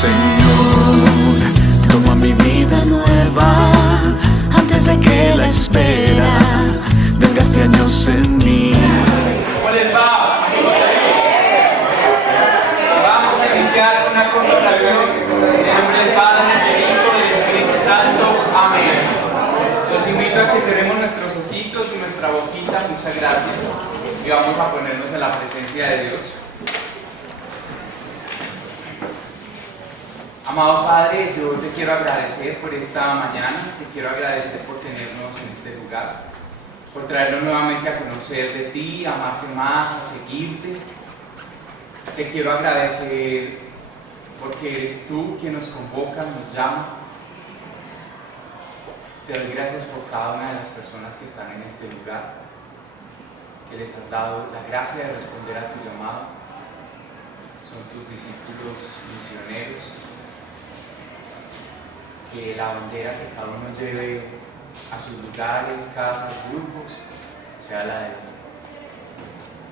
Señor, toma mi vida nueva antes de que la espera desgaste años en mí. ¿Cómo les va? Vamos a iniciar una conversación en nombre del Padre, del Hijo y del Espíritu Santo. Amén. Los invito a que cerremos nuestros ojitos y nuestra boquita. Muchas gracias. Y vamos a ponernos en la presencia de Dios. Amado Padre, yo te quiero agradecer por esta mañana, te quiero agradecer por tenernos en este lugar, por traernos nuevamente a conocer de ti, a amarte más, a seguirte. Te quiero agradecer porque eres tú quien nos convoca, nos llama. Te doy gracias por cada una de las personas que están en este lugar, que les has dado la gracia de responder a tu llamado. Son tus discípulos misioneros. Que la bandera que cada uno lleve a sus lugares, casas, grupos, sea la de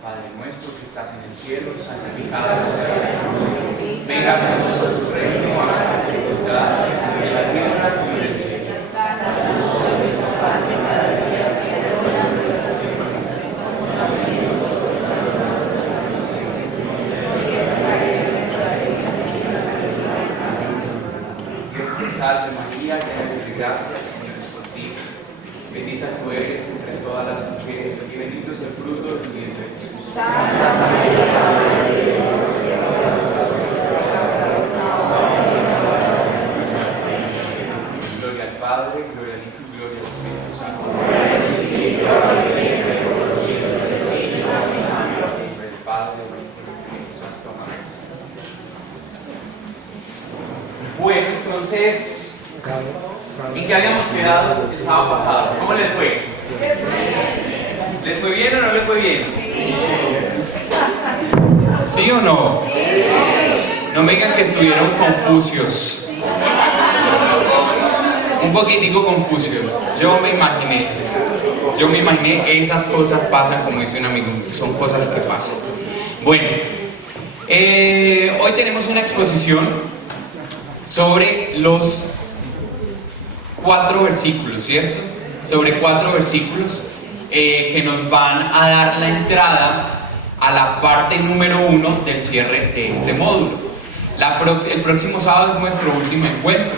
Padre nuestro que estás en el cielo, santificado sea tu nombre. Venga a nosotros tu reino, hágase tu voluntad, en la tierra como en el cielo. Salve María, llena eres de gracia, el Señor es contigo. Bendita tú eres entre todas las mujeres y bendito es el fruto de tu vientre Jesús. Santa María, Madre de Dios, gloria al Padre, gloria al Hijo y gloria al Espíritu Santo. Gloria al Padre, al Hijo y al Espíritu Santo. Amén. Bueno, entonces, ¿en qué habíamos quedado el sábado pasado? ¿Cómo les fue? ¿Les fue bien o no les fue bien? ¿Sí o no? No me digan que estuvieron confusos. Un poquitico confusos. Yo me imaginé, esas cosas pasan, como dice un amigo, son cosas que pasan. Bueno, hoy tenemos una exposición sobre los 4 versículos, ¿cierto? Sobre 4 versículos que nos van a dar la entrada a la parte número 1 del cierre de este módulo. El próximo sábado es nuestro último encuentro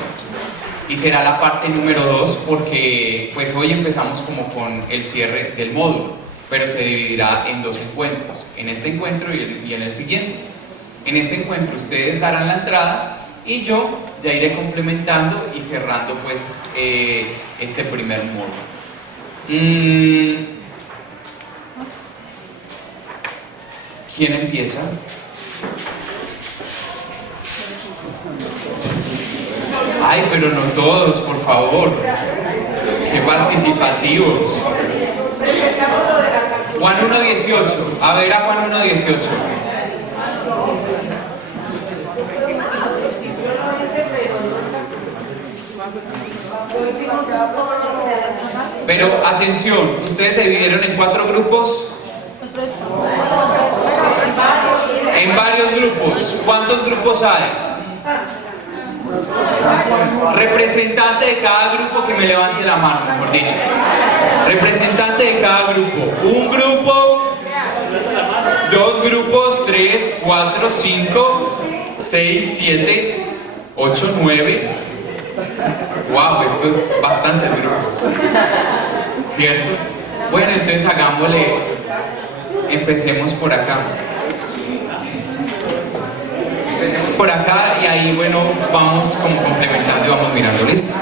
y será la parte número 2 porque pues hoy empezamos como con el cierre del módulo, pero se dividirá en 2 encuentros, en este encuentro y en el siguiente. En este encuentro ustedes darán la entrada y yo ya iré complementando y cerrando pues este primer módulo. ¿Quién empieza? Ay, pero no todos, por favor. Qué participativos. Juan 1:18. A ver a Juan 1:18. Pero atención, ustedes se dividieron en 4 grupos. En varios grupos. ¿Cuántos grupos hay? Representante de cada grupo que me levante la mano, mejor dicho. Representante de cada grupo. Un grupo, 2 grupos, 3, 4, 5, 6, 7, 8, 9. Wow, esto es bastantes grupos, ¿cierto? Bueno, entonces hagámosle, empecemos por acá. Empecemos por acá y ahí, bueno, vamos como complementando y vamos mirándoles.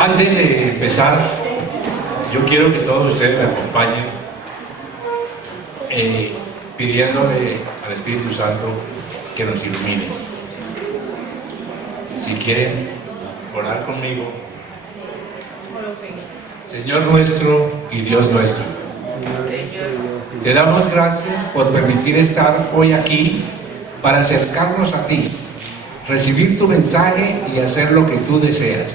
Antes de empezar, yo quiero que todos ustedes me acompañen pidiéndole al Espíritu Santo que nos ilumine. Si quieren orar conmigo. Señor nuestro y Dios nuestro, te damos gracias por permitir estar hoy aquí para acercarnos a ti, recibir tu mensaje y hacer lo que tú deseas.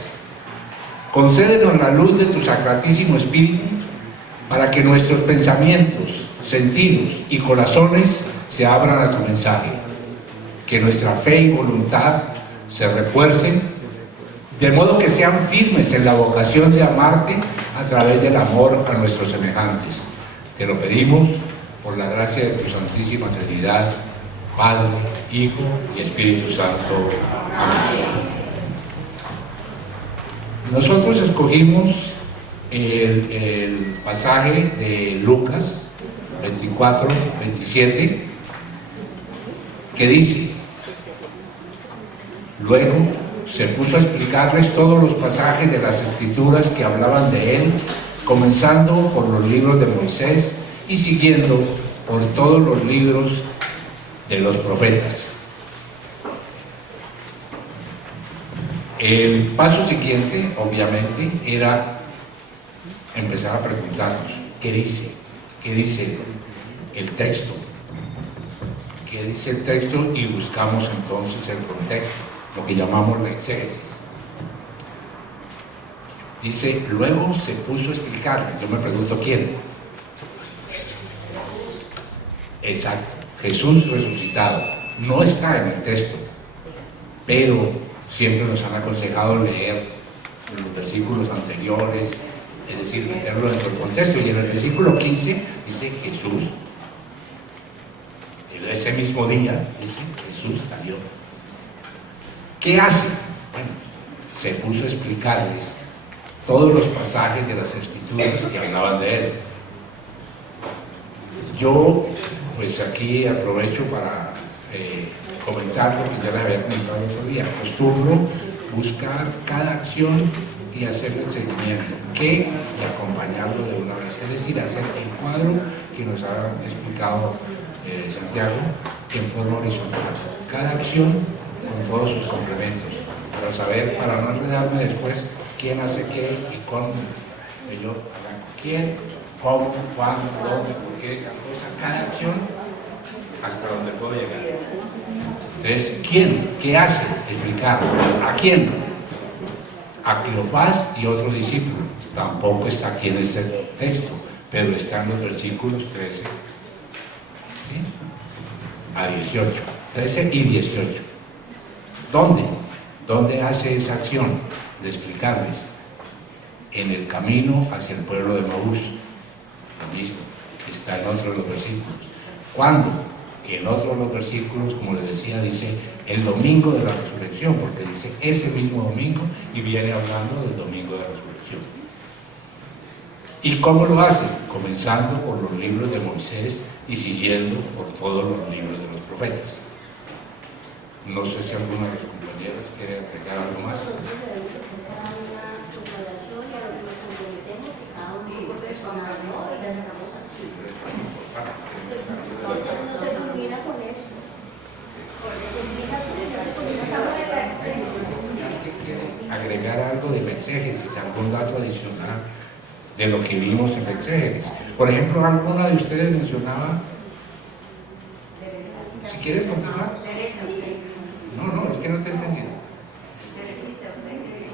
Concédenos la luz de tu Sacratísimo Espíritu para que nuestros pensamientos, sentidos y corazones se abran a tu mensaje. Que nuestra fe y voluntad se refuercen, de modo que sean firmes en la vocación de amarte a través del amor a nuestros semejantes. Te lo pedimos por la gracia de tu Santísima Trinidad, Padre, Hijo y Espíritu Santo. Amén. Nosotros escogimos el pasaje de Lucas 24, 27, que dice: luego se puso a explicarles todos los pasajes de las Escrituras que hablaban de él, comenzando por los libros de Moisés y siguiendo por todos los libros de los profetas. El paso siguiente, obviamente, era empezar a preguntarnos: ¿qué dice? ¿Qué dice el texto? ¿Qué dice el texto? Y buscamos entonces el contexto, lo que llamamos la exégesis. Dice, luego se puso a explicarles. Yo me pregunto, ¿quién? Exacto, Jesús resucitado. No está en el texto, pero siempre nos han aconsejado leer los versículos anteriores, es decir, meterlo dentro del contexto. Y en el versículo 15 dice Jesús. Ese mismo día, dice, Jesús salió. ¿Qué hace? Bueno, se puso a explicarles todos los pasajes de las Escrituras que hablaban de él. Yo, pues aquí aprovecho para comentar lo que ya les había comentado el otro día. Acostumbro buscar cada acción y hacerle seguimiento, y acompañarlo de una vez, es decir, hacer el cuadro que nos ha explicado Santiago en forma horizontal. Cada acción con todos sus complementos, para saber, para no enredarme después quién hace qué y cómo. Yo arranco quién, cómo, cuándo, dónde, por qué, cada acción hasta donde puedo llegar. Entonces, ¿quién? ¿Qué hace? Explicar. ¿A quién? A Cleofás y otros discípulos. Tampoco está aquí en este texto, pero está en los versículos 13, ¿sí?, a 18. 13 y 18. ¿Dónde? ¿Dónde hace esa acción de explicarles? En el camino hacia el pueblo de Maús. Lo mismo, está en otro de los versículos. ¿Cuándo? En otro de los versículos, como les decía, dice el domingo de la resurrección, porque dice ese mismo domingo y viene hablando del domingo de la resurrección. ¿Y cómo lo hace? Comenzando por los libros de Moisés y siguiendo por todos los libros de los profetas. No sé si alguno de los compañeros quiere agregar algo más. Agregar algo de exégesis, algún dato adicional de lo que vimos en exégesis. Por ejemplo, alguna de ustedes mencionaba, si quieres continuar. No, es que no te he entendido.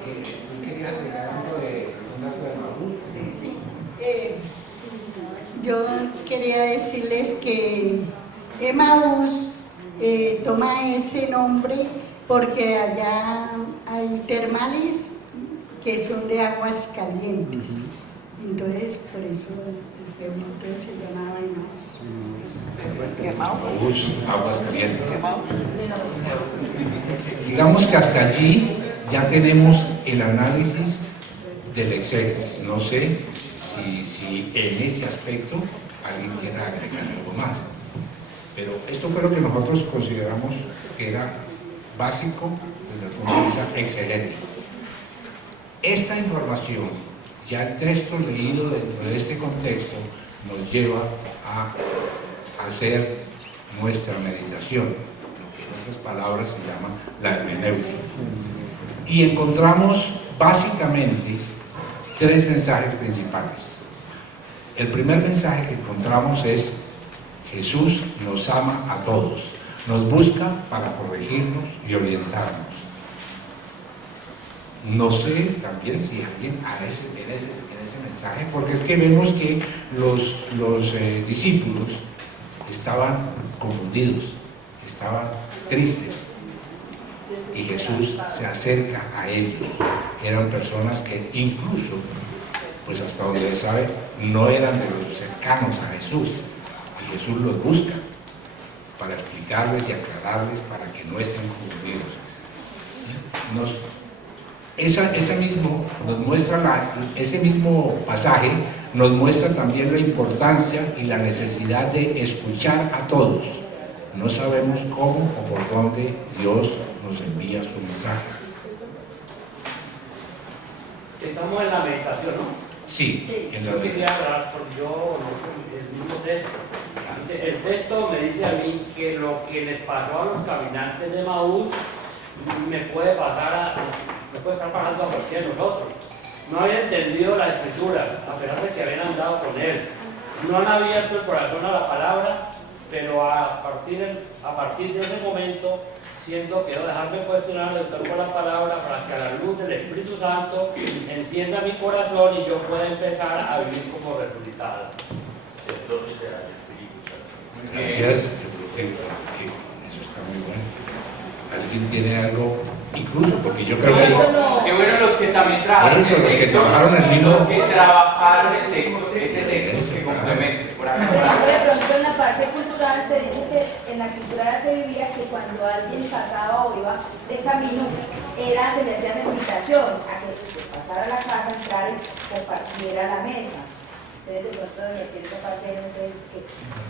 ¿Tú querías agregar algo de un dato de Maús? Sí. Yo quería decirles que Emaús toma ese nombre porque allá hay termales que son de aguas calientes. Entonces, por eso el pueblito se llamaba Emaús, aguas calientes. Digamos que hasta allí ya tenemos el análisis del exégesis. No sé si en ese aspecto alguien quiera agregar algo más. Pero esto fue lo que nosotros consideramos que era básico desde el punto de vista exegético. Esta información, ya el texto leído dentro de este contexto, nos lleva a hacer nuestra meditación, lo que en otras palabras se llama la hermenéutica. Y encontramos básicamente tres mensajes principales. El primer mensaje que encontramos es: Jesús nos ama a todos, nos busca para corregirnos y orientarnos. No sé también si alguien en ese mensaje, porque es que vemos que los discípulos estaban confundidos, estaban tristes, y Jesús se acerca a ellos. Eran personas que incluso, pues hasta donde se sabe, no eran de los cercanos a Jesús, y Jesús los busca para explicarles y aclararles para que no estén confundidos. Ese mismo pasaje nos muestra también la importancia y la necesidad de escuchar a todos. No sabemos cómo o por dónde Dios nos envía su mensaje. Estamos en la meditación, ¿no? Sí, en la Yo quería meditación. hablar, porque yo no sé el mismo texto. El texto me dice a mí que lo que les pasó a los caminantes de Maús me puede estar pasando a cualquiera de nosotros. No habían entendido la escritura, a pesar de que habían andado con él. No han abierto el corazón a la palabra, pero a partir de ese momento siento que debo dejarme cuestionar el doctor por la palabra para que a la luz del Espíritu Santo encienda mi corazón y yo pueda empezar a vivir como resucitado. Gracias, yo creo que eso está muy bueno. ¿Alguien tiene algo? Incluso porque yo creo que... Qué bueno los que también trabajaron Eso, el los que texto, trabajaron el libro. los que trabajaron el texto, ese texto que complemente. Por acá, Por por ejemplo, de acá. pronto en la parte cultural se dice que en la cultura se vivía que cuando alguien pasaba o iba de camino, se le hacía una invitación a que pasara a la casa, entrar y compartiera la mesa. Entonces de pronto en cierta parte de esa es que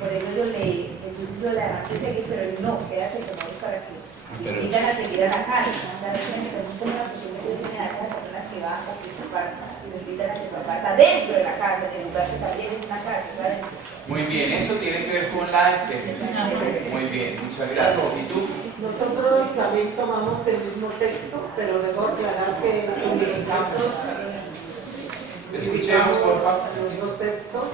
por eso yo leí, Jesús hizo la demanda de seguir, pero él no, quédate con nosotros para que invitan a seguir a la casa. O sea, es como una posición que tiene a las personas que van a participar, si lo invitan a que comparta dentro de la casa, en el lugar que también es una casa, ¿sabes? Muy bien, eso tiene que ver con la exégesis. Muy bien, muchas gracias. ¿Y tú? Nosotros también tomamos el mismo texto, pero debo aclarar que Escuchemos, por favor. los dos textos,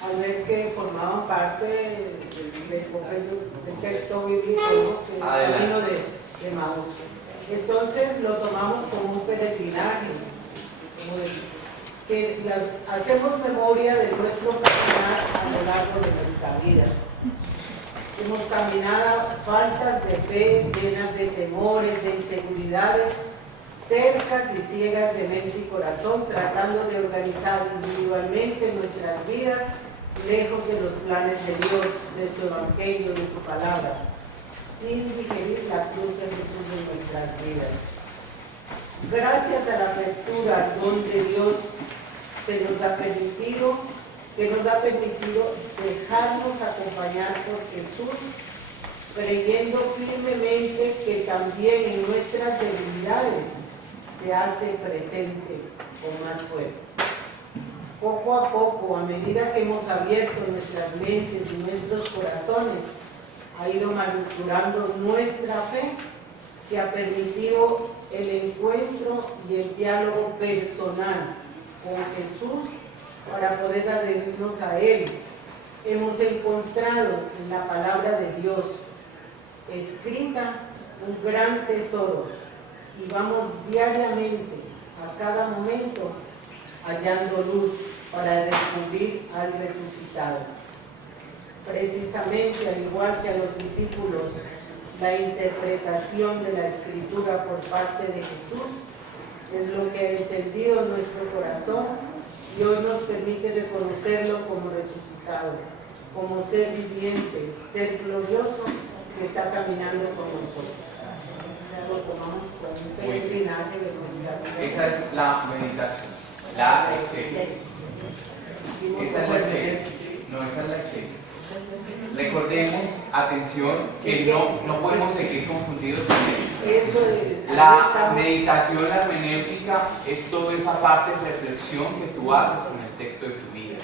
al ver que formaban parte del texto bíblico, ¿no? Que es el camino de Maús. Entonces lo tomamos como un peregrinaje, que hacemos memoria de nuestro caminar a lo largo de nuestra vida. Hemos caminado faltas de fe, llenas de temores, de inseguridades, tercas y ciegas de mente y corazón, tratando de organizar individualmente nuestras vidas, lejos de los planes de Dios, de su evangelio, de su palabra, sin digerir la cruz de Jesús en nuestras vidas. Gracias a la apertura al don de Dios, que nos ha permitido dejarnos acompañar por Jesús, creyendo firmemente que también en nuestras debilidades se hace presente con más fuerza. Poco a poco, a medida que hemos abierto nuestras mentes y nuestros corazones, ha ido madurando nuestra fe, que ha permitido el encuentro y el diálogo personal con Jesús para poder adherirnos a Él. Hemos encontrado en la palabra de Dios escrita un gran tesoro y vamos diariamente, a cada momento, hallando luz para descubrir al resucitado. Precisamente, al igual que a los discípulos, la interpretación de la Escritura por parte de Jesús es lo que ha encendido nuestro corazón y hoy nos permite reconocerlo como resucitado, como ser viviente, ser glorioso que está caminando con nosotros. O sea, lo tomamos como un peregrinaje de nuestra vida. Esa es la meditación. La exégesis. Esa es la exégesis. No, esa es la exégesis. Recordemos, atención, que no podemos seguir confundidos con esto. La meditación, la hermenéutica, es toda esa parte de reflexión que tú haces con el texto de tu vida.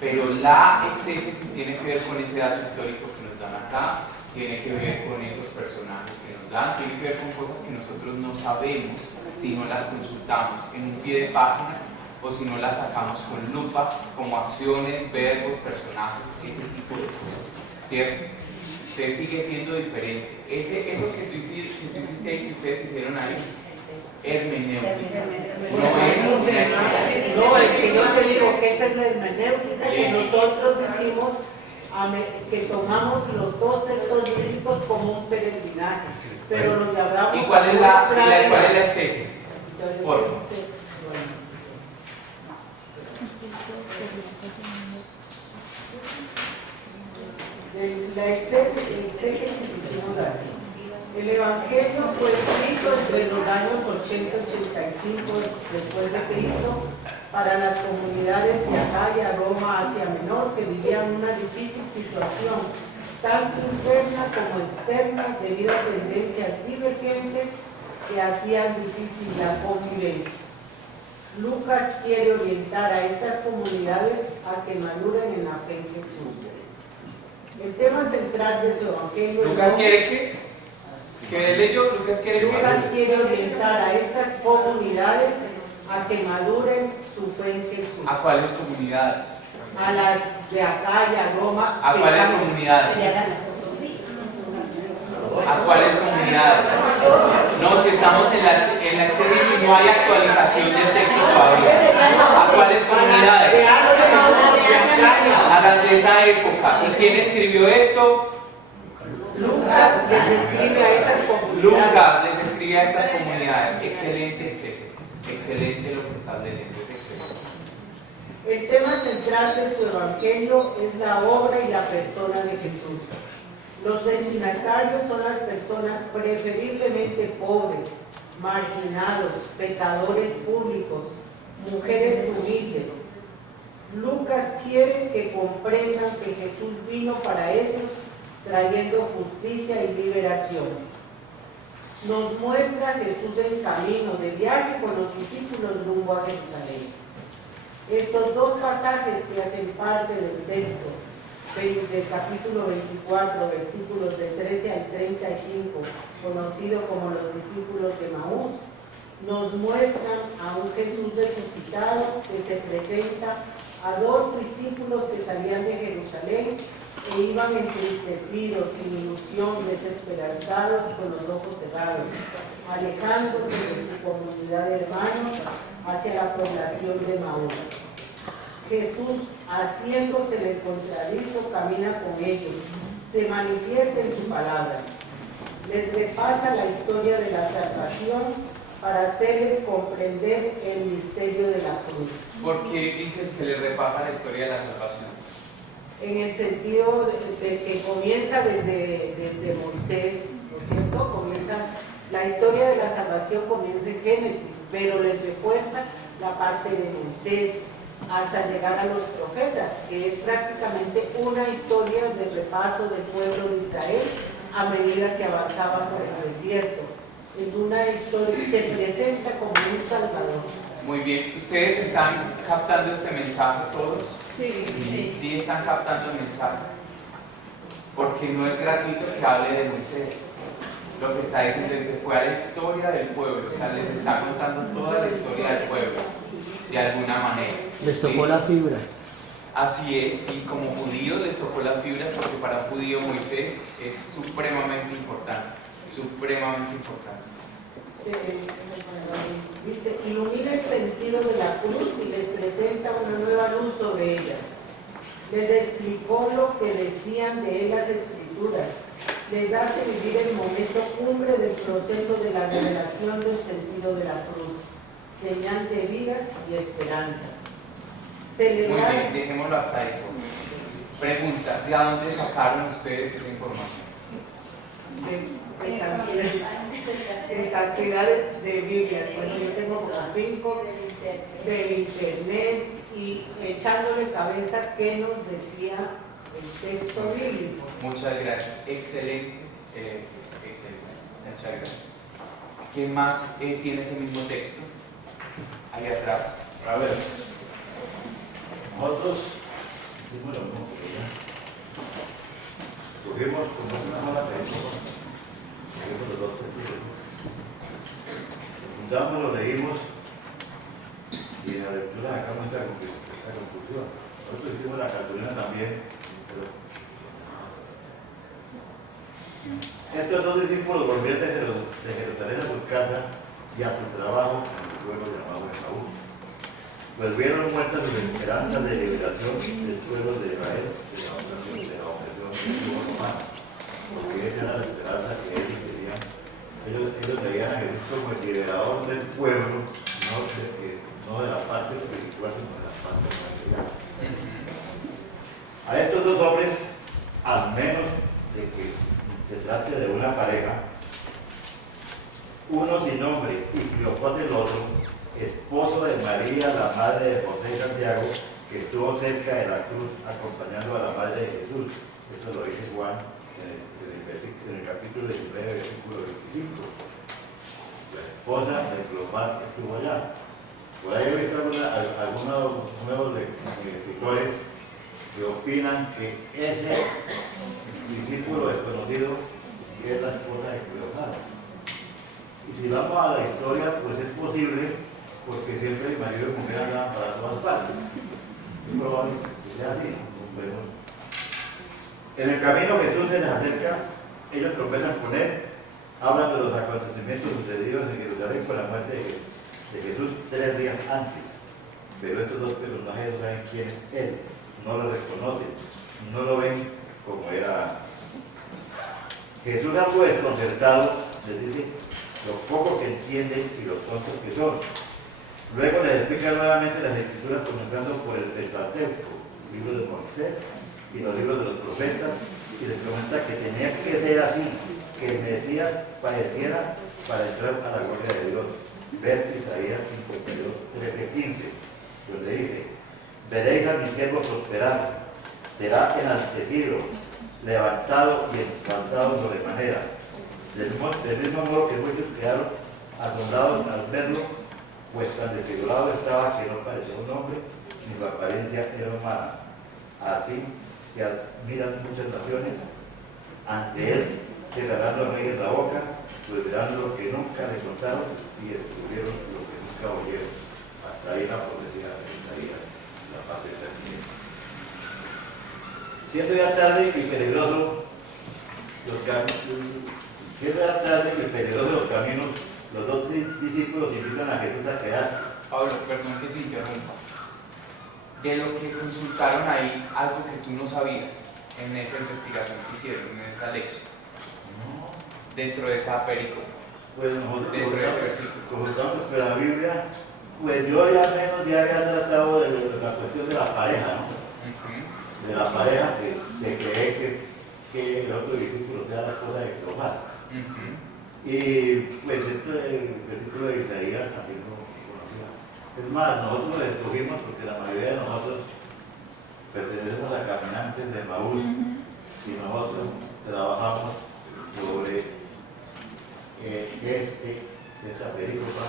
Pero la exégesis tiene que ver con ese dato histórico que nos dan acá, tiene que ver con esos personajes que nos dan, tiene que ver con cosas que nosotros no sabemos si no las consultamos en un pie de página o si no las sacamos con lupa, como acciones, verbos, personajes, ese tipo de cosas, ¿cierto? Entonces sigue siendo diferente. Eso que tú hiciste ahí, que ustedes hicieron ahí, es hermenéutica. No, es que yo te digo que esa es la hermenéutica que nosotros hicimos, que tomamos los dos textos bíblicos como un peregrinaje, pero lo llamamos. ¿Y cuál es la exégesis? Por favor. La exégesis hicimos así. El Evangelio fue escrito entre los años 80 y 85 después de Cristo para las comunidades de Acaya, Roma, Asia Menor, que vivían una difícil situación, tanto interna como externa, debido a tendencias divergentes que hacían difícil la convivencia. Lucas quiere orientar a estas comunidades a que maduren en la fe en Jesús. El tema central de su evangelio. ¿Lucas quiere qué? ¿Qué leyó? Lucas quiere orientar a estas comunidades a que maduren su fe en Jesús. ¿A cuáles comunidades? A las de Acaya, Roma. ¿A cuáles comunidades? ¿A cuáles comunidades? No, si estamos en la exégesis no hay actualización del texto todavía. ¿A cuáles comunidades? A las de esa época. ¿Y quién escribió esto? Lucas les escribe a estas comunidades. Lucas les escribe a estas comunidades. Excelente exégesis. Excelente lo que estás leyendo. Es excelente. El tema central de su evangelio es la obra y la persona de Jesús. Los destinatarios son las personas preferiblemente pobres, marginados, pecadores públicos, mujeres humildes. Lucas quiere que comprendan que Jesús vino para ellos, trayendo justicia y liberación. Nos muestra a Jesús en camino de viaje con los discípulos rumbo a Jerusalén. Estos dos pasajes que hacen parte del texto, del capítulo 24, versículos del 13 al 35, conocido como los discípulos de Maús, nos muestran a un Jesús resucitado que se presenta a dos discípulos que salían de Jerusalén e iban entristecidos, sin ilusión, desesperanzados, con los ojos cerrados, alejándose de su comunidad de hermanos hacia la población de Maús. Jesús, haciéndose el contradizo, camina con ellos, se manifiesta en su palabra. Les repasa la historia de la salvación para hacerles comprender el misterio de la cruz. ¿Por qué dices que les repasa la historia de la salvación? En el sentido de que comienza desde Moisés, ¿no es cierto? La historia de la salvación comienza en Génesis, pero les refuerza la parte de Moisés, hasta llegar a los profetas, que es prácticamente una historia de repaso del pueblo de Israel a medida que avanzaba por el desierto. Es una historia, se presenta como un salvador. Muy bien, ¿ustedes están captando este mensaje todos? Sí. Sí están captando el mensaje, porque no es gratuito que hable de Moisés. Lo que está diciendo es que fue a la historia del pueblo, o sea, les está contando toda la historia del pueblo, de alguna manera. Les tocó las fibras. Así es, sí, como judíos les tocó las fibras, porque para un judío Moisés es supremamente importante, supremamente importante. Dice, ilumina el sentido de la cruz y les presenta una nueva luz sobre ella. Les explicó lo que decían de él las escrituras. Les hace vivir el momento cumbre del proceso de la revelación del sentido de la cruz, señal de vida y esperanza. Muy bien, dejémoslo hasta ahí. Pregunta, ¿de dónde sacaron ustedes esa información? De cantidad de Biblias. Bueno, yo tengo como 5, del internet y echándole cabeza qué nos decía el texto bíblico. Muchas gracias. Excelente. Excelente. Muchas gracias. ¿Qué más tiene ese mismo texto? Ahí atrás. A ver, nosotros hicimos lo mismo que ella. Cogimos como una mala persona, cogimos los dos testigos, juntamos, lo leímos y en la lectura sacamos esta conclusión. Nosotros hicimos la cartulina también. Estos dos discípulos volvieron de Jerusalén a su casa y a su trabajo en el pueblo llamado Emaús. Pues vieron muertas sus esperanzas de liberación del pueblo de Israel de la opresión del pueblo romano, porque esa era la esperanza que ellos querían. Ellos veían a Jesús como el liberador del pueblo, no de la parte espiritual, sino de la parte material. A estos dos hombres, al menos de que se trate de una pareja, uno sin nombre y Cleofás el otro, esposo de María, la madre de José y Santiago, que estuvo cerca de la cruz acompañando a la madre de Jesús. Esto lo dice Juan en el capítulo 19, versículo 25. La esposa de Cleofás estuvo allá. Por ahí he visto algunos nuevos escritores que opinan que ese discípulo desconocido es la esposa de Cleofás. Y si vamos a la historia, pues es posible, porque siempre el marido y mujer andaban para todas partes. Es probable que sea así, ¿no? En el camino Jesús se les acerca, ellos conversan con él, hablan de los acontecimientos sucedidos en Jerusalén con la muerte de Jesús 3 días antes. Pero estos dos personajes no saben quién es él, no lo reconocen, no lo ven como era. Jesús, algo desconcertado, les dice lo poco que entienden y los tontos que son. Luego les explica nuevamente las escrituras, comenzando por el Pentateuco, el libro de Moisés y los libros de los profetas, y les comenta que tenía que ser así, que el Mesías padeciera para entrar a la gloria de Dios. Ver Isaías 52, 13, 15, donde dice: veréis a mi siervo prosperar, será enaltecido, levantado y exaltado sobremanera. Del mismo modo que muchos quedaron asombrados al verlo, pues tan desfigurado estaba que no parecía un hombre, ni su apariencia era humana. Así se admiran muchas naciones, ante él cerrarán los reyes la boca, pues verán lo que nunca le contaron y descubrieron lo que nunca oyeron. Hasta ahí la profecía de Isaías, la parte de aquí. Siendo ya tarde y peligroso los caminos, los dos discípulos invitan a Jesús a quedar. Pablo, perdón que te interrumpa. De lo que consultaron ahí, algo que tú no sabías en esa investigación que hicieron, en esa lección, dentro de esa pericopa, Pues nosotros dentro de ese versículo. consultamos que la Biblia, pues yo ya menos ya había tratado de la cuestión de la pareja, ¿no? De la pareja que cree que el otro discípulo sea la esposa de Cleofás. Y pues esto el versículo de Isaías también lo conocía. Es más, nosotros lo escogimos porque la mayoría de nosotros pertenecemos a caminantes de Emaús y nosotros trabajamos sobre esta película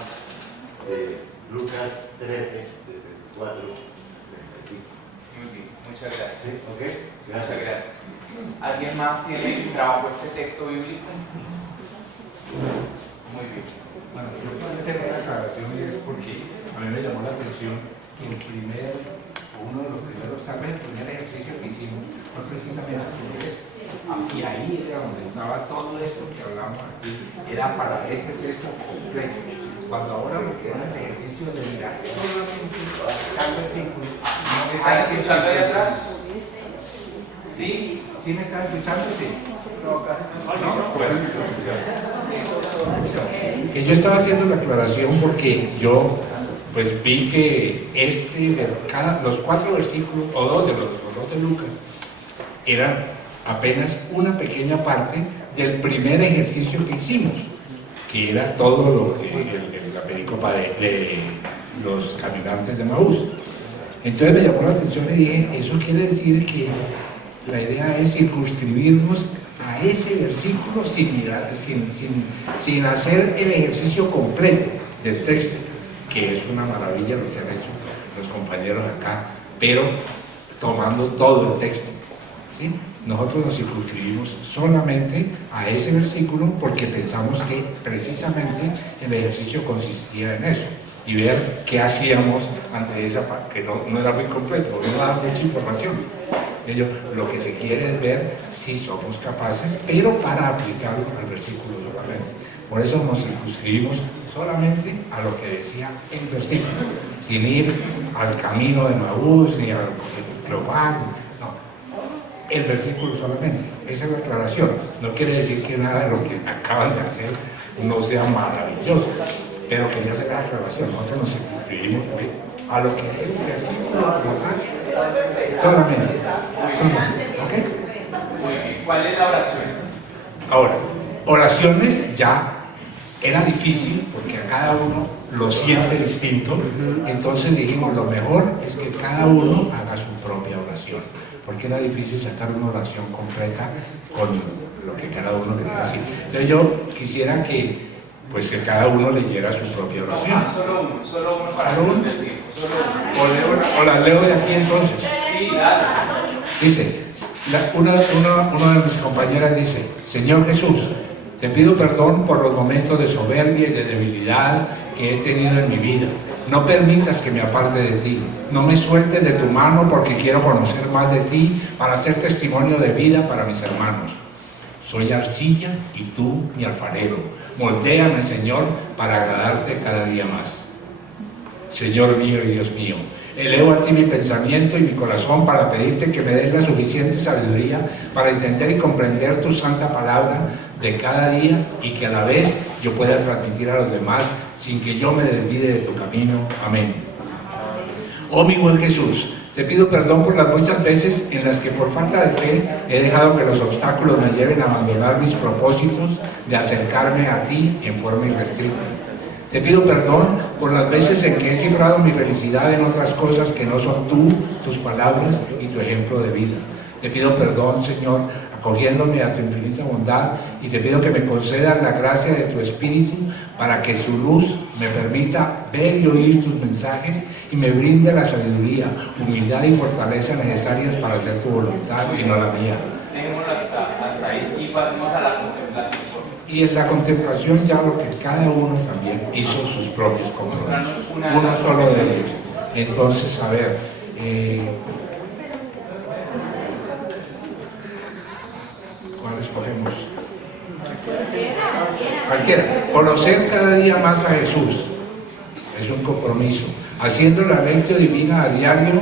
de Lucas 13, 34, 35. Muy bien, muchas gracias. ¿Sí? ¿Ok? Muchas gracias. ¿Alguien más tiene trabajó este texto bíblico? Muy bien. Bueno, yo puedo hacer una aclaración y es porque a mí me llamó la atención que uno de los primeros, tal vez el primer ejercicio que hicimos fue precisamente sobre esto. Y ahí era donde estaba todo esto que hablamos aquí, era para ese texto completo. Cuando ahora lo que era el ejercicio de mirar cada versículo, no ¿Están escuchando ahí atrás? ¿Sí? ¿Sí me están escuchando? Sí. Que yo estaba haciendo la aclaración porque yo pues vi que los 4 versículos o 2 de Lucas eran apenas una pequeña parte del primer ejercicio que hicimos, que era todo lo que la pericopa de los caminantes de Emaús. Entonces me llamó la atención y dije, eso quiere decir que la idea es circunscribirnos a ese versículo sin hacer el ejercicio completo del texto, que es una maravilla lo que han hecho los compañeros acá, pero tomando todo el texto, ¿sí? Nosotros nos circunscribimos solamente a ese versículo porque pensamos que precisamente el ejercicio consistía en eso y ver qué hacíamos ante esa parte, que no era muy completo, no daba mucha información. Ellos, lo que se quiere es ver si somos capaces, pero para aplicarlo al versículo solamente. Por eso nos circunscribimos solamente a lo que decía el versículo, sin ir al camino de Emaús ni al global, no. El versículo solamente, esa es la aclaración. No quiere decir que nada de lo que acaban de hacer no sea maravilloso, pero quería hacer la aclaración. Nosotros nos circunscribimos a lo que es el versículo solamente. ¿Okay? ¿Cuál es la oración? Ahora, oraciones ya era difícil porque a cada uno lo siente distinto, entonces dijimos lo mejor es que cada uno haga su propia oración, porque era difícil sacar una oración completa con lo que cada uno quería decir. Entonces yo quisiera que pues que cada uno leyera su propia oración. Solo uno para ¿Solo uno? O la leo de aquí entonces. Sí, dale. Dice, una de mis compañeras dice, Señor Jesús, te pido perdón por los momentos de soberbia y de debilidad que he tenido en mi vida. No permitas que me aparte de ti. No me sueltes de tu mano porque quiero conocer más de ti para ser testimonio de vida para mis hermanos. Soy arcilla y tú mi alfarero. Moldéame, Señor, para agradarte cada día más. Señor mío y Dios mío, elevo a ti mi pensamiento y mi corazón para pedirte que me des la suficiente sabiduría para entender y comprender tu santa palabra de cada día y que a la vez yo pueda transmitir a los demás sin que yo me desvíe de tu camino. Amén. Oh mi buen Jesús, te pido perdón por las muchas veces en las que por falta de fe he dejado que los obstáculos me lleven a abandonar mis propósitos de acercarme a ti en forma irrestricta. Te pido perdón por las veces en que he cifrado mi felicidad en otras cosas que no son tú, tus palabras y tu ejemplo de vida. Te pido perdón, Señor, acogiéndome a tu infinita bondad, y te pido que me concedas la gracia de tu Espíritu para que su luz me permita ver y oír tus mensajes y me brinde la sabiduría, humildad y fortaleza necesarias para hacer tu voluntad y no la mía. Dejémoslo hasta ahí y pasemos a la contemplación. Y en la contemplación ya lo que cada uno también hizo sus propios compromisos, uno solo de ellos. Entonces, a ver, ¿cuál escogemos? Cualquiera. Conocer cada día más a Jesús es un compromiso, haciendo la lectio divina a diario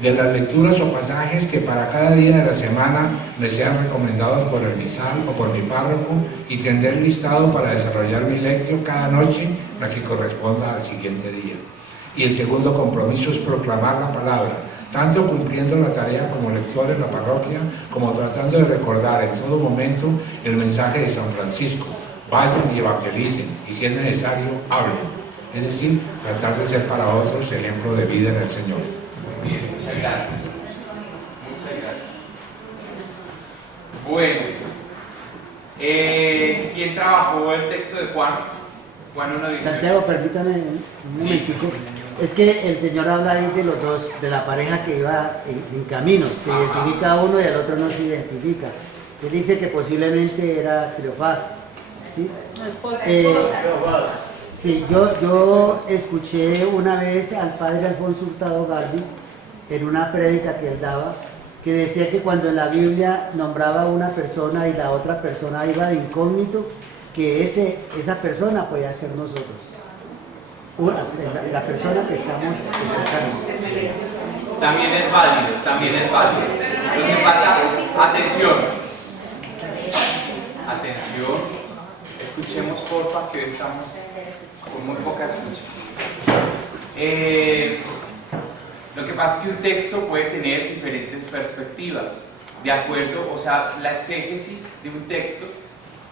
de las lecturas o pasajes que para cada día de la semana me sean recomendados por el misal o por mi párroco, y tender listado para desarrollar mi lectio cada noche, la que corresponda al siguiente día. Y el segundo compromiso es proclamar la palabra, tanto cumpliendo la tarea como lector en la parroquia, como tratando de recordar en todo momento el mensaje de San Francisco: vayan y evangelicen, y si es necesario, hablen. Es decir, tratar de ser para otros ejemplo de vida en el Señor. Bien, muchas gracias. Muchas gracias. Bueno, ¿quién trabajó el texto de Juan? Juan 1:18. Santiago, permítame un momentico. Es que el Señor habla ahí de los dos, de la pareja que iba en camino. Se identifica a uno y al otro no se identifica. Él dice que posiblemente era Cleofás, ¿sí? Sí, yo escuché una vez al padre Alfonso Hurtado Galvis en una prédica que él daba, que decía que cuando en la Biblia nombraba a una persona y la otra persona iba de incógnito, que esa persona podía ser nosotros, la persona que estamos escuchando. También es válido, también es válido. Lo que pasa, atención, escuchemos porfa, que hoy estamos con muy poca escucha. Lo que pasa es que un texto puede tener diferentes perspectivas, de acuerdo, o sea, la exégesis de un texto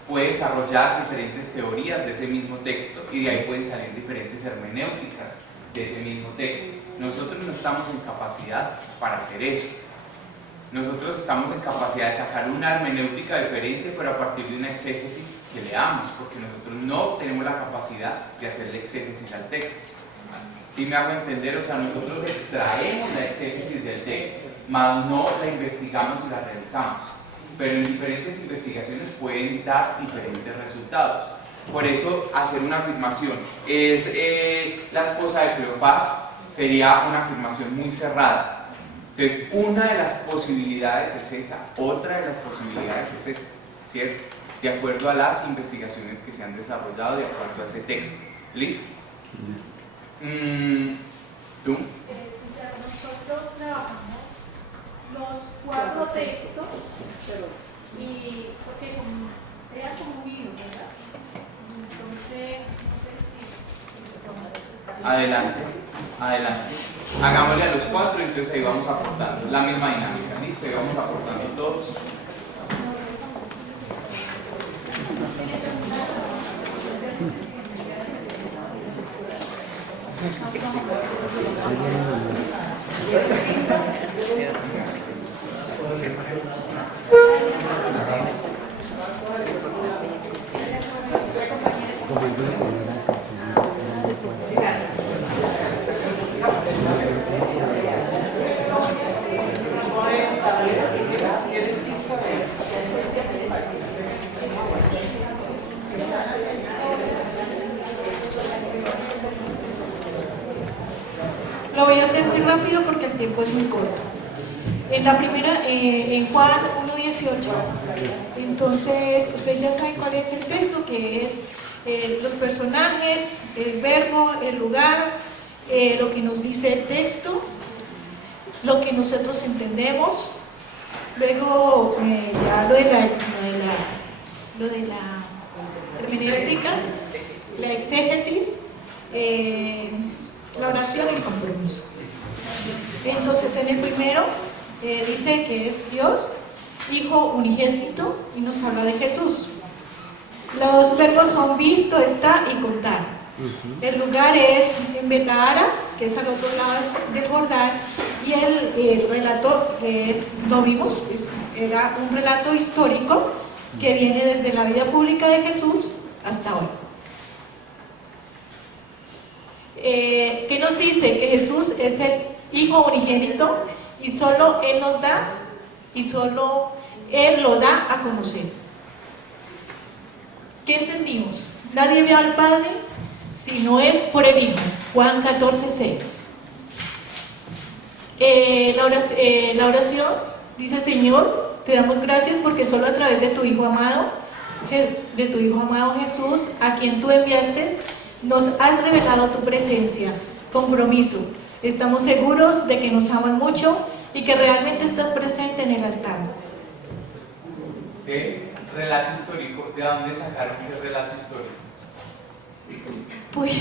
puede desarrollar diferentes teorías de ese mismo texto y de ahí pueden salir diferentes hermenéuticas de ese mismo texto. Nosotros no estamos en capacidad para hacer eso. Nosotros estamos en capacidad de sacar una hermenéutica diferente, pero a partir de una exégesis que leamos, porque nosotros no tenemos la capacidad de hacerle exégesis al texto. ¿Sí me hago entender? O sea, nosotros extraemos la exégesis del texto, mas no la investigamos y la realizamos. Pero en diferentes investigaciones pueden dar diferentes resultados. Por eso, hacer una afirmación es la esposa de Cleofás sería una afirmación muy cerrada. Entonces, una de las posibilidades es esa, otra de las posibilidades es esta, ¿cierto? De acuerdo a las investigaciones que se han desarrollado, de acuerdo a ese texto. ¿Listo? ¿Tú? Nosotros trabajamos los 4 textos y porque era como un hilo, ¿verdad? Entonces, no sé si... Adelante, adelante. Hagámosle a los 4 y entonces ahí vamos aportando la misma dinámica, ¿listo? Ahí vamos aportando todos. Lo voy a hacer muy rápido porque el tiempo es muy corto. En la primera, en Juan 1:18, entonces ustedes ya saben cuál es el texto, que es los personajes, el verbo, el lugar, lo que nos dice el texto, lo que nosotros entendemos, luego ya lo de la hermenéutica, la exégesis, la oración y el compromiso. Entonces, en el primero dice que es Dios, Hijo unigénito, y nos habla de Jesús. Los verbos son visto, está y contar. El lugar es en Betahara, que es al otro lado del Jordán, y el relato lo vimos, era un relato histórico que viene desde la vida pública de Jesús hasta hoy. ¿Qué nos dice? Que Jesús es el Hijo unigénito y solo Él nos da y solo Él lo da a conocer. ¿Qué entendimos? Nadie ve al Padre si no es por el Hijo. Juan 14:6. La oración dice: Señor, te damos gracias porque solo a través de tu Hijo amado Jesús, a quien tú enviaste, nos has revelado tu presencia. Compromiso. Estamos seguros de que nos aman mucho y que realmente estás presente en el altar. Relato histórico. ¿De dónde sacaron ese relato histórico? Pues...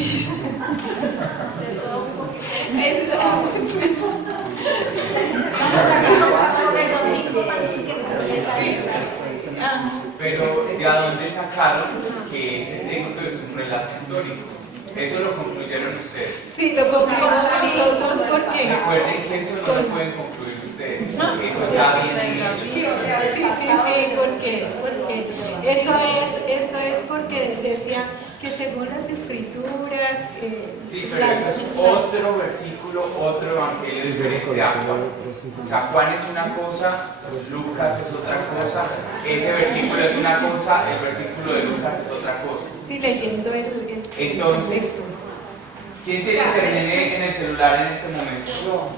Pero ¿de dónde sacaron que ese texto es un relato histórico? Eso lo concluyeron ustedes. Sí, lo concluimos nosotros porque... Recuerden que eso no lo pueden concluir ustedes. No. Eso ya viene hecho. Sí, porque eso es porque decía que según las escrituras... Sí, pero eso es otro versículo, otro evangelio diferente a Juan. O sea, Juan es una cosa, Lucas es otra cosa, ese versículo es una cosa, el versículo de Lucas es otra cosa. Sí, leyendo el Entonces, texto. ¿Quién tiene internet en el celular en este momento?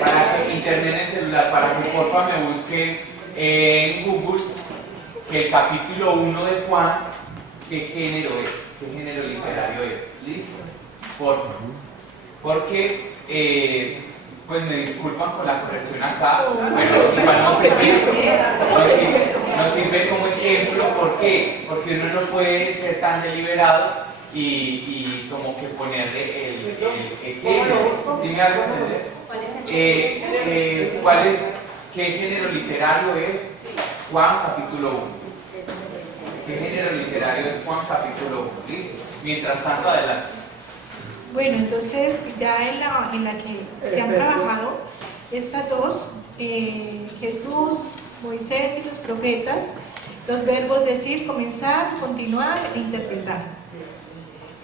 Para que internet en el celular, para que porfa me busque en Google el capítulo 1 de Juan, qué género es, qué género literario es. ¿Listo? Porfa. Porque pues me disculpan con la corrección acá, pero igual no sirve como ejemplo. ¿Por qué? Porque uno no puede ser tan deliberado y como que ponerle el género. ¿Sí me hago entender? ¿Qué género literario es Juan capítulo 1? ¿Qué género literario es Juan capítulo 1? Listo. Mientras tanto, adelante. Bueno, entonces ya en la que se han trabajado estas dos, Jesús, Moisés y los profetas, los verbos decir, comenzar, continuar e interpretar.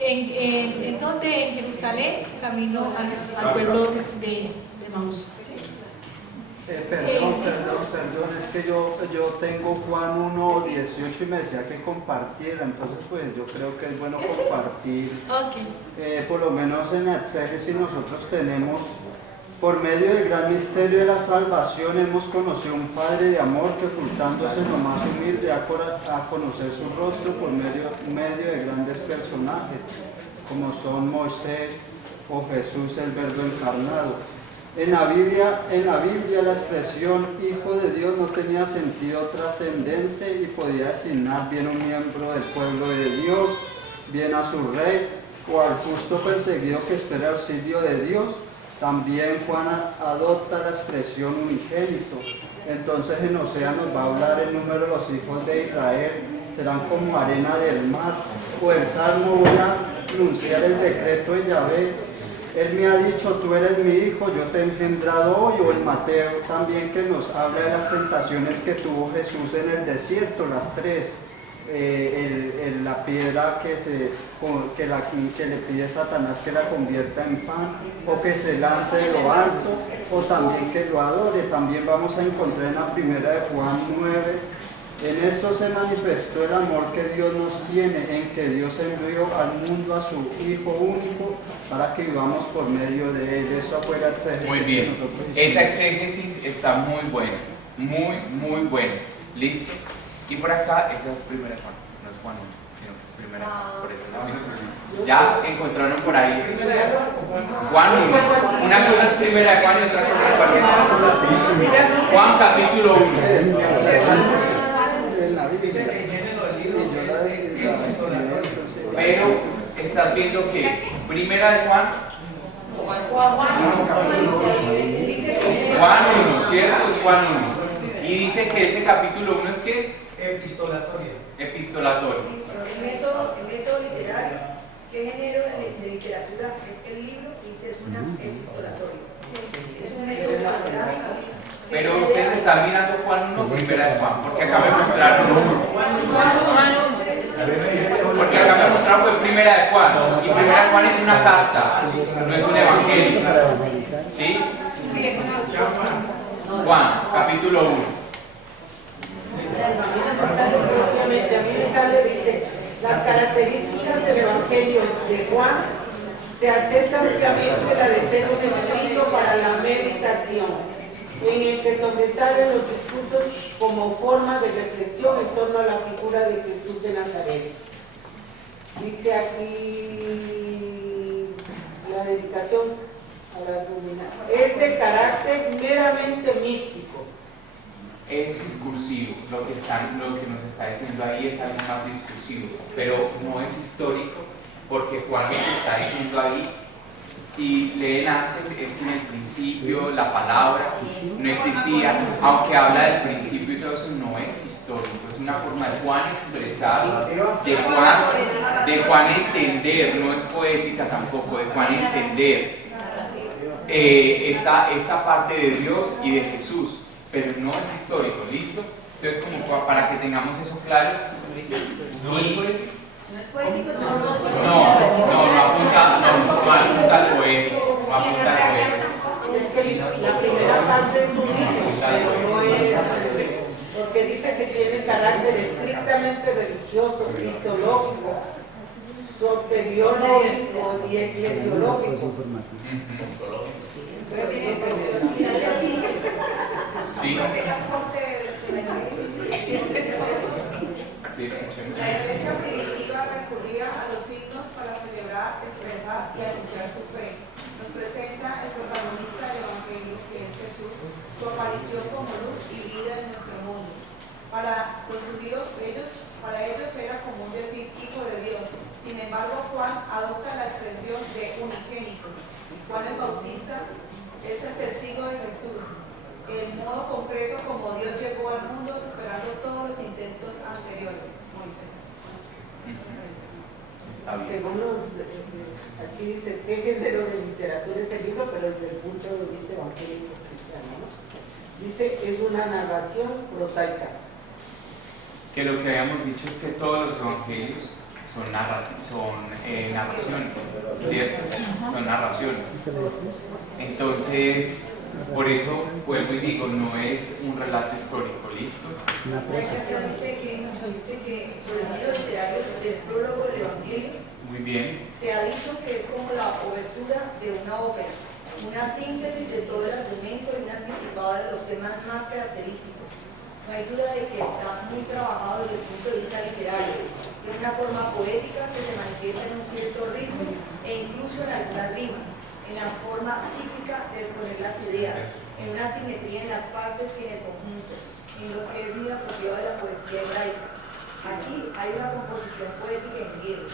¿En dónde? En Jerusalén, camino al pueblo de Emaús. Perdón, es que yo tengo Juan 1, 18 y me decía que compartiera, entonces pues yo creo que es bueno compartir. Por lo menos en la exégesis nosotros tenemos, por medio del gran misterio de la salvación, hemos conocido un Padre de amor que ocultándose en lo más humilde a conocer su rostro por medio de grandes personajes, como son Moisés o Jesús, el Verbo encarnado. En la Biblia la expresión Hijo de Dios no tenía sentido trascendente y podía designar bien a un miembro del pueblo de Dios, bien a su rey o al justo perseguido que espera auxilio de Dios. También Juan adopta la expresión unigénito. Entonces en Osea nos va a hablar el número de los hijos de Israel, serán como arena del mar. O el Salmo voy a anunciar el decreto de Yahvé. Él me ha dicho, tú eres mi hijo, yo te he engendrado hoy. O el Mateo también, que nos habla de las tentaciones que tuvo Jesús en el desierto, las tres. La piedra que le pide Satanás que la convierta en pan, o que se lance de lo alto, o también que lo adore. También vamos a encontrar en la primera de Juan 9, en esto se manifestó el amor que Dios nos tiene, en que Dios envió al mundo a su Hijo único para que vivamos por medio de él. Eso fue la exégesis. Muy bien, esa exégesis está muy buena, muy buena. ¿Listo? Y por acá, esa es primera Juan, no es Juan 1, sino que es primera Juan, por eso ¿no? Ya encontraron por ahí Juan 1, una cosa es primera de Juan y otra cosa es Juan capítulo 1. Pero estás viendo que primera de Juan 1, ¿cierto? Es Juan 1. Y dice que ese capítulo 1 es que epistolatorio. El método literario, ¿qué género de literatura es el libro? Dice es una epistolatorio. Es un método literario. Pero ustedes están mirando Juan 1, primera de Juan, porque acá me mostraron porque acá me mostraron fue primera de Juan, y primera de Juan es una carta, no es un evangelio. ¿Sí? Juan, capítulo 1. A mí me sale, dice, las características del Evangelio de Juan se acepta ampliamente la de ser un escrito para la meditación, en el que sobresalen los discursos como forma de reflexión en torno a la figura de Jesús de Nazaret. Dice aquí la dedicación a la comunidad. Es de carácter meramente místico. Es discursivo, lo que nos está diciendo ahí es algo más discursivo, pero no es histórico, porque Juan lo que está diciendo ahí, si leen antes, es que en el principio la palabra no existía, aunque habla del principio y todo eso, no es histórico, es una forma de Juan expresar, de Juan entender, no es poética tampoco, de Juan entender esta parte de Dios y de Jesús, pero no es histórico, ¿listo? Entonces, como para que tengamos eso claro, no apunta al poético, no apunta al poético. Es que la primera parte es un libro, pero no es, porque dice que tiene carácter estrictamente religioso, cristológico, soteriológico y eclesiológico. Sí. La iglesia primitiva recurría a los signos para celebrar, expresar y anunciar su fe. Nos presenta el protagonista del Evangelio, que es Jesús, su aparición como luz y vida en nuestro mundo. Para los judíos, para ellos era común decir hijo de Dios. Sin embargo, Juan adopta la expresión de unigénito. Juan el Bautista es el testigo de Jesús, el modo concreto como Dios llegó al mundo superando todos los intentos anteriores. Moisés. según aquí dice qué género de literatura es el libro, pero desde el punto de vista evangélico cristiano, ¿no? Dice, es una narración prosaica. Que lo que habíamos dicho es que todos los evangelios son narraciones, ¿cierto? Son narraciones. Entonces, por eso vuelvo y digo, no es un relato histórico, ¿listo? Dice que sobre el libro literario del prólogo del Evangelio, Muy bien. se ha dicho que es como la obertura de una ópera, una síntesis de todo el argumento y un anticipado de los temas más característicos. No hay duda de que está muy trabajado desde el punto de vista literario, de una forma poética que se manifiesta en un cierto ritmo e incluso en algunas rimas, en la forma cíclica de exponer las ideas, en una simetría en las partes y en el conjunto, en lo que es muy apropiado de la poesía hebraica. Aquí hay una composición poética en griego,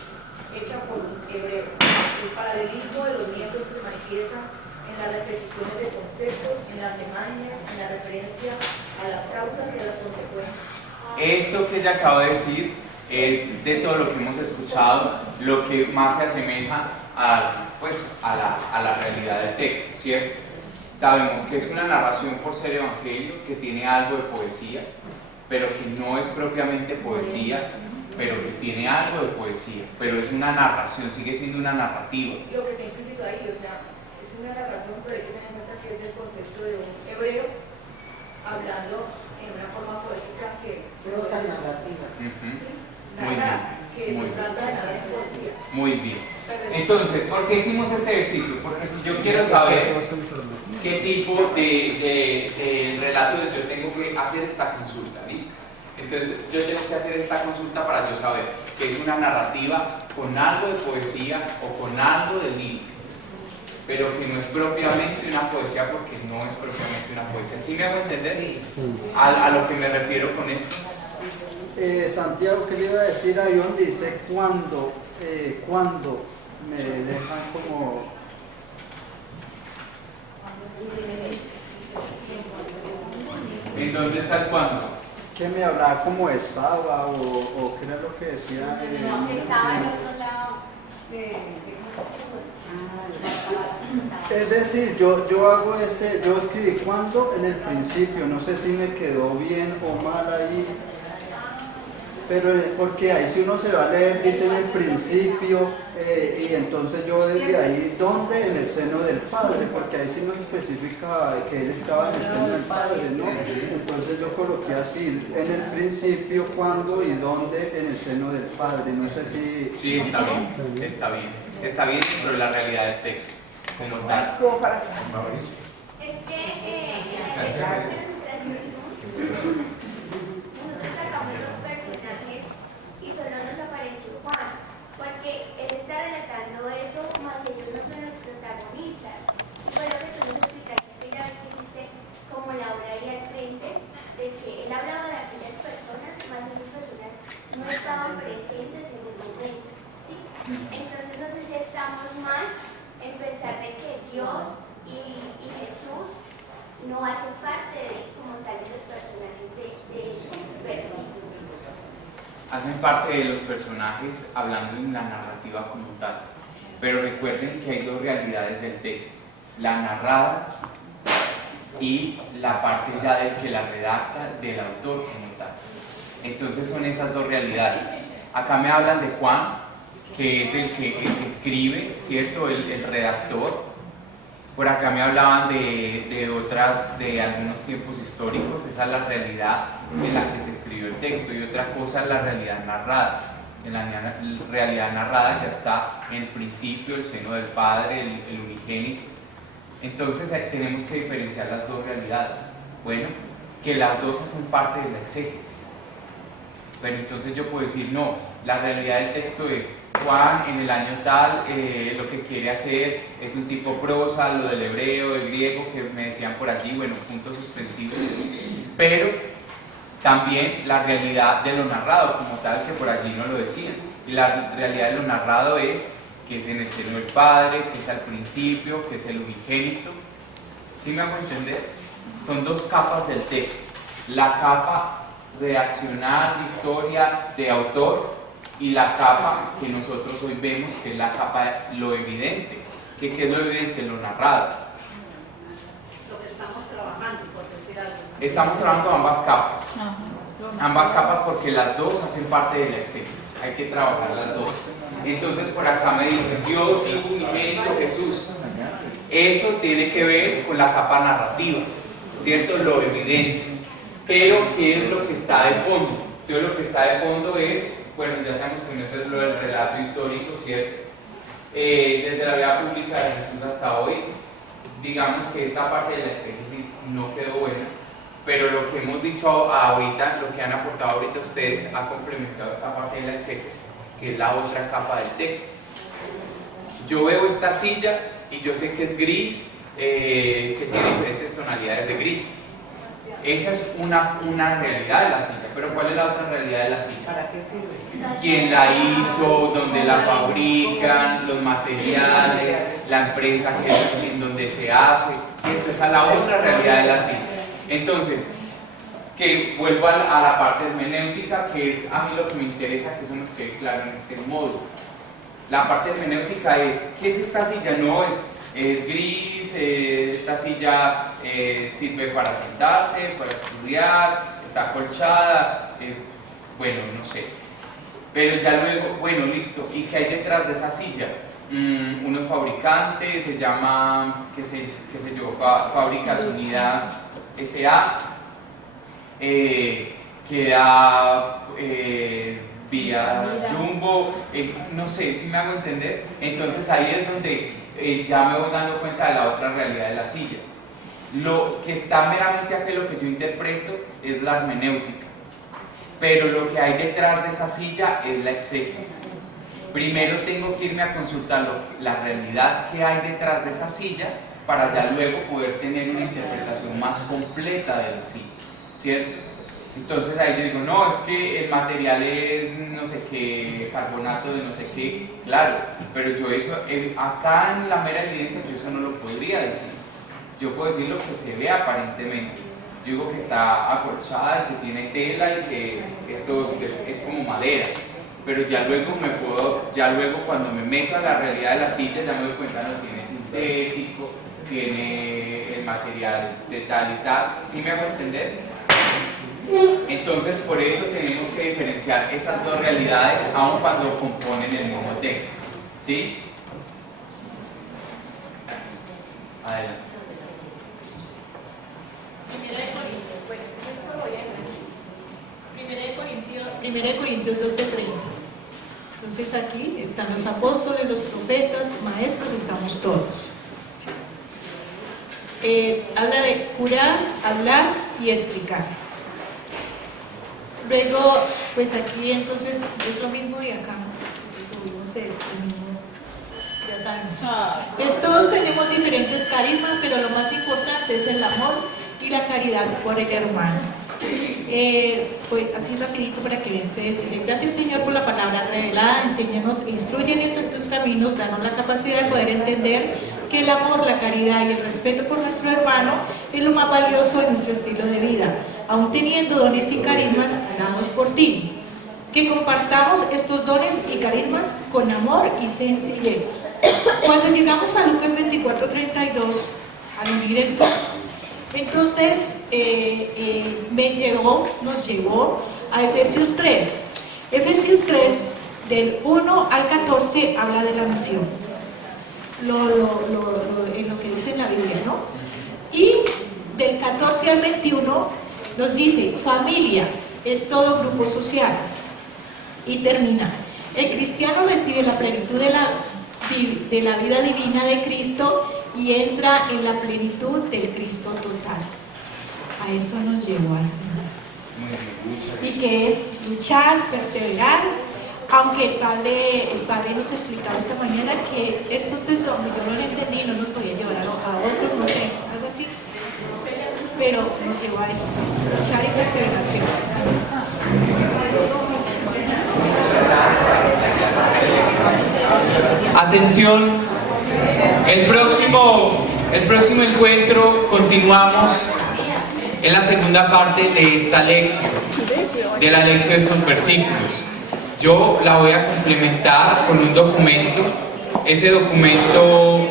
hecha por un hebreo. El paralelismo de los miembros se manifiesta en las repeticiones de conceptos, en las semáforas, en la referencia a las causas y a las consecuencias. Esto que ella acaba de decir es de todo lo que hemos escuchado, lo que más se asemeja a la realidad del texto, ¿cierto? Sabemos que es una narración por ser evangelio, que tiene algo de poesía, pero que no es propiamente poesía, pero que tiene algo de poesía, pero es una narración, sigue siendo una narrativa. Lo que está implícito ahí, o sea, es una narración, pero hay que tener en cuenta que es el contexto de un hebreo hablando en una forma poética que... Prosa narrativa. Muy bien. Que Muy trata de narrar en poesía. Muy bien. Entonces, ¿por qué hicimos este ejercicio? Porque si yo quiero saber qué tipo de relato yo tengo que hacer esta consulta, ¿listo? Entonces, yo tengo que hacer esta consulta para yo saber que es una narrativa con algo de poesía o con algo de libro, pero que no es propiamente una poesía porque no es propiamente una poesía. ¿Sí me hago entender? A lo que me refiero con esto. Santiago, ¿qué le iba a decir ahí donde dice cuando me dejan como... ¿En dónde está el cuándo? Que me hablaba como de Saba o qué era lo que decía. Estaba en otro lado. Es decir, yo escribí cuando en el principio, no sé si me quedó bien o mal ahí, pero porque ahí si uno se va a leer dice en el principio y entonces yo desde ahí, ¿dónde? En el seno del Padre, porque ahí sí no especifica que él estaba en el seno del Padre, ¿no? Entonces yo coloqué así, en el principio, cuándo y dónde en el seno del Padre, no sé si... Sí, está bien, pero la realidad del texto, como tal. Es que en la nosotros sacamos los personajes y solo nos apareció Juan, porque él está relatando eso, más ellos no son los protagonistas. Y fue lo que tú nos explicaste aquella vez que hiciste como la obra ahí al frente, de que él hablaba de aquellas personas, más esas personas no estaban presentes en el momento, ¿sí? Entonces no sé si estamos mal en pensar de que Dios y Jesús no hacen parte como tal de los personajes de versículo. Hacen parte de los personajes hablando en la narrativa como tal, pero recuerden que hay dos realidades del texto, la narrada y la parte ya del que la redacta, del autor como tal. Entonces son esas dos realidades. Acá me hablan de Juan, que es el que escribe, ¿cierto? El redactor. Por acá me hablaban de algunos tiempos históricos, esa es la realidad en la que se escribió el texto, y otra cosa es la realidad narrada. En la realidad narrada ya está en el principio, el seno del Padre, el unigénito. Entonces tenemos que diferenciar las dos realidades. Bueno, que las dos hacen parte de la exégesis. Pero entonces yo puedo decir, no, la realidad del texto es Juan en el año tal, lo que quiere hacer es un tipo prosa, lo del hebreo, del griego, que me decían por aquí, bueno, puntos suspensivos, pero también la realidad de lo narrado como tal, que por allí no lo decían. Y la realidad de lo narrado es que es en el seno del Padre, que es al principio, que es el unigénito. ¿Sí me hago entender? Son dos capas del texto. La capa redaccional, de historia, de autor, y la capa que nosotros hoy vemos, que es la capa de lo evidente. ¿Qué es lo evidente? Lo narrado. Lo que estamos trabajando, por decir algo. Estamos trabajando ambas capas. Ambas capas porque las dos hacen parte de la exégesis. Hay que trabajar las dos. Entonces por acá me dice Dios, Hijo unigénito, Jesús. Eso tiene que ver con la capa narrativa, ¿cierto? Lo evidente. Pero ¿qué es lo que está de fondo? Entonces lo que está de fondo es, bueno, ya sabemos que no es lo del relato histórico, ¿cierto? Desde la vida pública de Jesús hasta hoy, digamos que esta parte de la exégesis no quedó buena, pero lo que hemos dicho ahorita, lo que han aportado ahorita ustedes, ha complementado esta parte de la exégesis, que es la otra capa del texto. Yo veo esta silla y yo sé que es gris, que tiene diferentes tonalidades de gris. Esa es una realidad de la silla, pero ¿cuál es la otra realidad de la silla? ¿Para qué sirve? ¿Quién la hizo? ¿Dónde la fabrican? ¿Los materiales? ¿La empresa en donde se hace? ¿Cierto? Esa es la otra realidad de la silla. Entonces, que vuelvo a la parte hermenéutica, que es a mí lo que me interesa, que eso nos quede claro en este módulo. La parte hermenéutica es, ¿qué es esta silla? No es gris, esta silla sirve para sentarse, para estudiar, está acolchada, bueno, no sé. Pero ya luego, bueno, listo, ¿y qué hay detrás de esa silla? Unos fabricantes, se llama, qué sé yo, Fábricas Unidas S.A., que da vía Jumbo, no sé si me hago entender. Entonces ahí es donde ya me voy dando cuenta de la otra realidad de la silla. Lo que está meramente aquí, lo que yo interpreto, es la hermenéutica, pero lo que hay detrás de esa silla es la exégesis. Primero tengo que irme a consultar la realidad que hay detrás de esa silla para ya luego poder tener una interpretación más completa de la silla, ¿cierto? Entonces ahí yo digo, no, es que el material es no sé qué, carbonato de no sé qué, claro, pero yo eso, acá en la mera evidencia yo eso no lo podría decir. Yo puedo decir lo que se ve aparentemente. Yo digo que está acolchada, que tiene tela y que esto es como madera, pero ya luego cuando me meto a la realidad de la silla ya me doy cuenta, no tiene sintético, tiene el material de tal y tal, ¿sí me hago entender? Entonces por eso tenemos que diferenciar esas dos realidades aun cuando componen el mismo texto, ¿sí? Adelante. Primera de Corintios 12:30. Entonces aquí están los apóstoles, los profetas, maestros, estamos todos. Habla de curar, hablar y explicar. Luego, pues aquí entonces es lo mismo y acá, no sé, ya sabemos. Pues todos tenemos diferentes carismas, pero lo más importante es el amor y la caridad por el hermano. Pues así rapidito para que vean. Entonces dice, gracias Señor por la palabra revelada, enséñanos, instruyenos en tus caminos, danos la capacidad de poder entender que el amor, la caridad y el respeto por nuestro hermano es lo más valioso de nuestro estilo de vida, aun teniendo dones y carismas dados por ti. Que compartamos estos dones y carismas con amor y sencillez. Cuando llegamos a Lucas 24:32, al unir esto, entonces nos llevó a Efesios 3. Efesios 3, del 1 al 14, habla de la misión. En lo que dice en la Biblia, ¿no? Y del 14 al 21 nos dice, familia es todo grupo social. Y termina, el cristiano recibe la plenitud de la vida divina de Cristo y entra en la plenitud del Cristo total. A eso nos llevó al final. Y que es luchar, perseverar, aunque el padre nos explicaba esta mañana que estos textos, yo no lo entendí, no nos podía llevar a otros, no sé, algo así, pero nos llevó a eso, luchar y perseveración. Atención, el próximo encuentro continuamos en la segunda parte de esta lección, de la lección de estos versículos. Yo la voy a complementar con un documento. Ese documento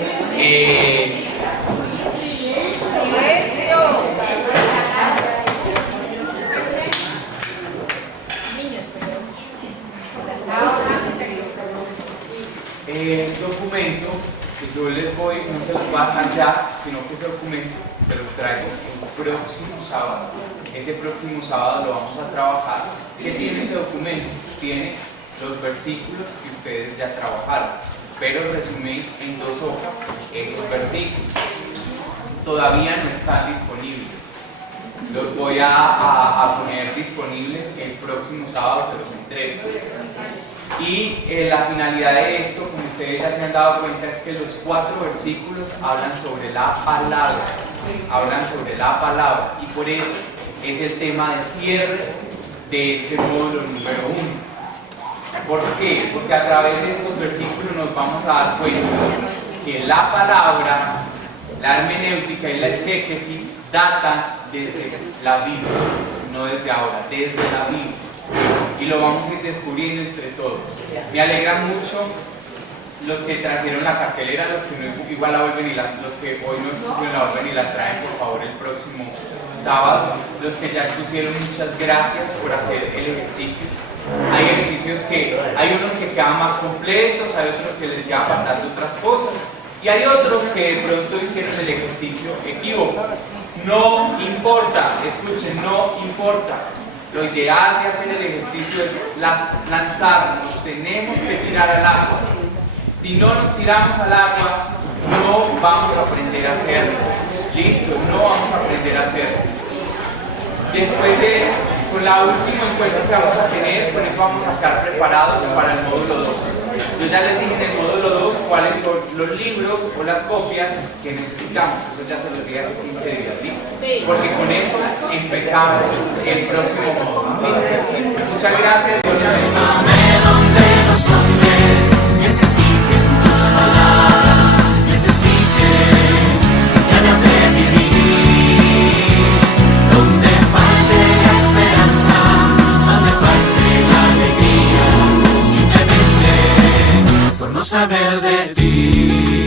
documento que yo les voy, no se los voy a dejar ya, sino que ese documento se los traigo el próximo sábado. Ese próximo sábado lo vamos a trabajar. ¿Qué tiene ese documento? Tiene los versículos que ustedes ya trabajaron, pero resumí en 2 hojas esos versículos. Todavía no están disponibles. Los voy a poner disponibles el próximo sábado, se los entrego. Y la finalidad de esto, como ustedes ya se han dado cuenta, es que los 4 versículos hablan sobre la palabra. Hablan sobre la palabra. Y por eso es el tema de cierre de este módulo número 1. ¿Por qué? Porque a través de estos versículos nos vamos a dar cuenta que la palabra, la hermenéutica y la exégesis datan desde la Biblia, no desde ahora, desde la Biblia. Y lo vamos a ir descubriendo entre todos. Me alegra mucho los que trajeron la cartelera, los que no, igual la vuelven y los que hoy no expusieron la vuelven y la traen por favor el próximo sábado. Los que ya expusieron, muchas gracias por hacer el ejercicio. Hay ejercicios que, hay unos que quedan más completos, hay otros que les quedan faltando otras cosas y hay otros que de pronto hicieron el ejercicio equivocado. No importa, escuchen, no importa. Lo ideal de hacer el ejercicio es lanzarnos, tenemos que tirar al agua. Si no nos tiramos al agua, no vamos a aprender a hacerlo. Listo, no vamos a aprender a hacerlo. Después de, con la última encuesta que vamos a tener, con eso vamos a estar preparados para el módulo 2. Yo ya les dije en el módulo 2 cuáles son los libros o las copias que necesitamos. Eso ya se los dije hace 15 días, ¿listo? Porque con eso empezamos el próximo módulo. ¿Listo? Muchas gracias. Donde los hombres necesiten tus palabras, necesiten ganas de vivir. Donde falte la esperanza, donde falte la alegría, simplemente por no saber de ti.